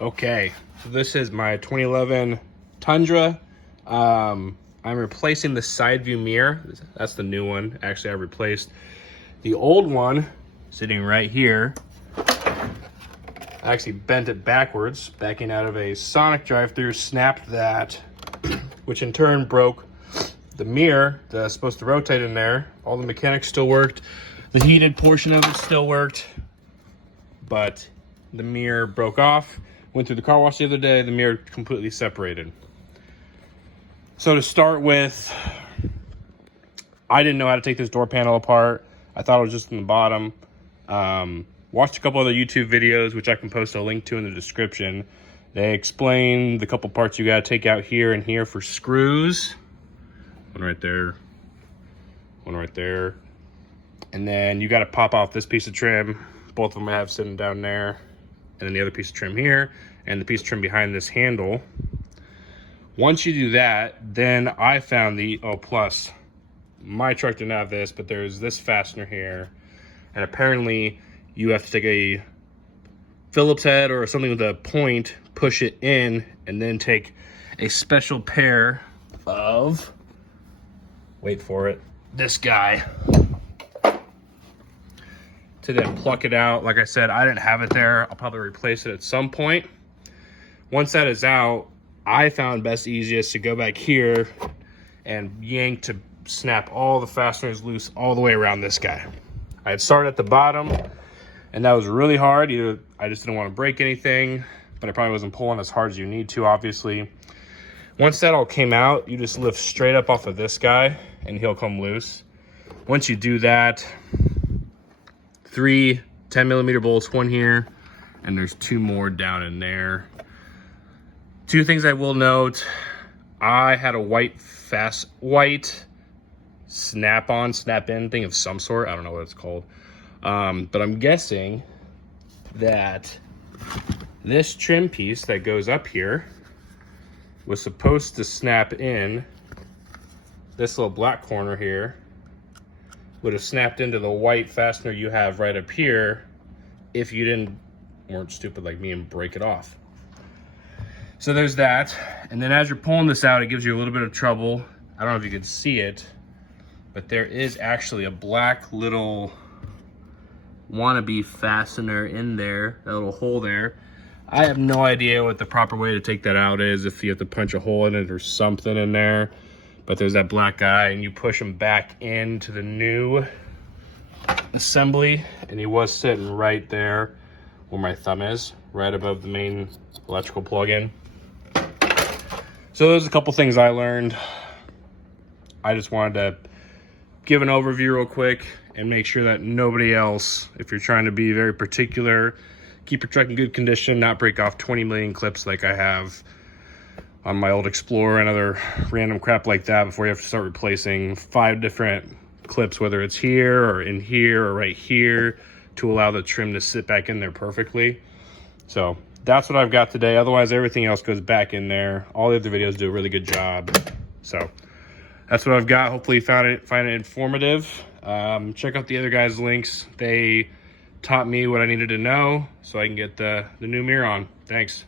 Okay, so this is my 2011 Tundra. I'm replacing the side view mirror. That's the new one. Actually, I replaced the old one sitting right here. I actually bent it backwards, backing out of a Sonic drive-thru, snapped that, which in turn broke the mirror that's supposed to rotate in there. All the mechanics still worked. The heated portion of it still worked, but the mirror broke off. Went through the car wash the other day, the mirror completely separated. So to start with, I didn't know how to take this door panel apart. I thought it was just in the bottom. Watched a couple other YouTube videos, which I can post a link to in the description. They explain the couple parts you gotta take out here and here for screws. One right there, one right there. And then you gotta pop off this piece of trim. Both of them I have sitting down there. And then the other piece of trim here, and the piece of trim behind this handle. Once you do that, then I found the, plus, my truck didn't have this, but there's this fastener here. And apparently you have to take a Phillips head or something with a point, push it in, and then take a special pair of, wait for it, this guy, to then pluck it out. Like I said, I didn't have it there. I'll probably replace it at some point. Once that is out, I found best easiest to go back here and yank to snap all the fasteners loose all the way around this guy. I had started at the bottom, and that was really hard. Either I just didn't want to break anything, but I probably wasn't pulling as hard as you need to, obviously. Once that all came out, you just lift straight up off of this guy, and he'll come loose. Once you do that, 3 10mm bolts, one here, and there's 2 more down in there. 2 things I will note: I had a white snap-on, snap-in thing of some sort. I don't know what it's called, but I'm guessing that this trim piece that goes up here was supposed to snap in. This little black corner here would have snapped into the white fastener you have right up here if you weren't stupid like me and break it off. So there's that. And then as you're pulling this out, it gives you a little bit of trouble. I don't know if you can see it, but there is actually a black little wannabe fastener in there, that little hole there. I have no idea what the proper way to take that out is, if you have to punch a hole in it or something in there. But there's that black guy, and you push him back into the new assembly, and he was sitting right there where my thumb is, right above the main electrical plug-in. So there's a couple things I learned. I just wanted to give an overview real quick and make sure that nobody else, if you're trying to be very particular, keep your truck in good condition, not break off 20 million clips like I have on my old Explorer and other random crap like that, before you have to start replacing 5 different clips, whether it's here or in here or right here, to allow the trim to sit back in there perfectly. So that's what I've got today. Otherwise, everything else goes back in there. All the other videos do a really good job. So that's what I've got. Hopefully you find it informative. Check out the other guys' links. They taught me what I needed to know so I can get the new mirror on. Thanks.